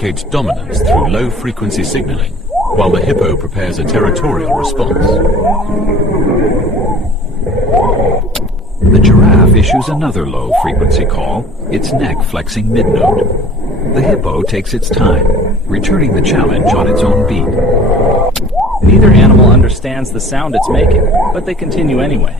indicates dominance through low-frequency signaling, while the hippo prepares a territorial response. The giraffe issues another low-frequency call, its neck flexing mid-note. The hippo takes its time, returning the challenge on its own beat. Neither animal understands the sound it's making, but they continue anyway.